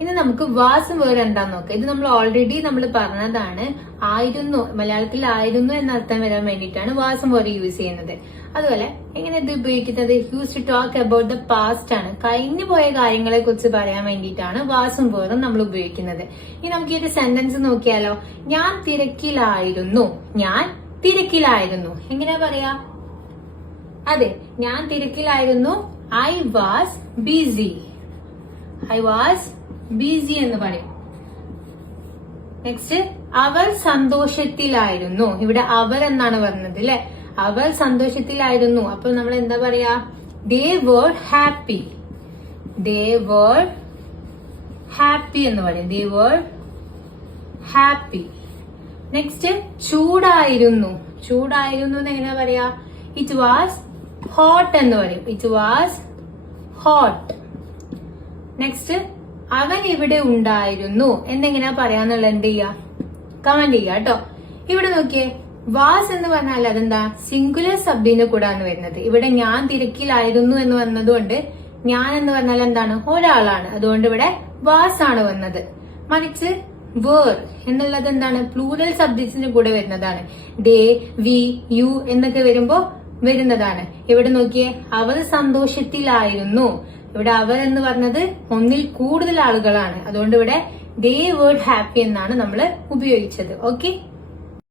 ഇനി നമുക്ക് വാസും വേറെ എന്താന്ന് നോക്കാം. ഇത് നമ്മൾ ഓൾറെഡി പറഞ്ഞതാണ്. ആയിരുന്നു, മലയാളത്തിൽ ആയിരുന്നു എന്ന അർത്ഥം വരാൻ വേണ്ടിയിട്ടാണ് വാസും വേറെ യൂസ് ചെയ്യുന്നത്. അതുപോലെ എങ്ങനെ ഇത് ഉപയോഗിക്കുന്നത്? Use to talk about the past ആണ്. കഴിഞ്ഞു പോയ കാര്യങ്ങളെ കുറിച്ച് പറയാൻ വേണ്ടിയിട്ടാണ് വാസും വേറും നമ്മൾ ഉപയോഗിക്കുന്നത്. ഇനി നമുക്ക് ഈ ഒരു സെന്റൻസ് നോക്കിയാലോ. ഞാൻ തിരക്കിലായിരുന്നു. ഞാൻ തിരക്കിലായിരുന്നു. എങ്ങനെയാ പറയാ? അതെ, ഞാൻ തിരക്കിലായിരുന്നു. I was busy. I was busy എന്ന് പറയും. നെക്സ്റ്റ്, അവർ സന്തോഷത്തിലായിരുന്നു. ഇവിടെ അവർ എന്നാണ് പറഞ്ഞത് അല്ലെ. അവർ സന്തോഷത്തിലായിരുന്നു. അപ്പോൾ നമ്മൾ എന്താ പറയാ? They were happy. They were happy എന്ന് പറയും. They were happy. നെക്സ്റ്റ്, ചൂടായിരുന്നു. ചൂടായിരുന്നു എന്ന് എങ്ങനെയാ പറയാ? ഇറ്റ് വാസ് ഹോട്ട് എന്ന് പറയും. It was hot. നെക്സ്റ്റ്, അവൻ ഇവിടെ ഉണ്ടായിരുന്നു എന്നെങ്ങനെയാ പറയാന്നുള്ളത് എന്ത് ചെയ്യാ? കമന്റ് ചെയ്യാ കേട്ടോ. ഇവിടെ നോക്കിയേ, വാസ് എന്ന് പറഞ്ഞാൽ അതെന്താ? സിംഗുലർ സബ്ജക്റ്റിന്റെ കൂടാണ് വരുന്നത്. ഇവിടെ ഞാൻ തിരക്കിലായിരുന്നു എന്ന് വന്നതുകൊണ്ട് ഞാൻ എന്ന് പറഞ്ഞാൽ എന്താണ്? ഒരാളാണ്. അതുകൊണ്ട് ഇവിടെ വാസ് ആണ് വന്നത്. മറിച്ച് വേർ എന്നുള്ളത് എന്താണ്? പ്ലൂറൽ സബ്ജക്ട്സിന്റെ കൂടെ വരുന്നതാണ്. ഡേ, വി, യു എന്നൊക്കെ വരുമ്പോ വരുന്നതാണ്. ഇവിടെ നോക്കിയേ, അവർ സന്തോഷത്തിലായിരുന്നു. ഇവിടെ അവർ എന്ന് പറഞ്ഞത് ഒന്നിൽ കൂടുതൽ ആളുകളാണ്. അതുകൊണ്ട് ഇവിടെ ദേ വേർഡ് ഹാപ്പി എന്നാണ് നമ്മൾ ഉപയോഗിച്ചത്. ഓക്കെ.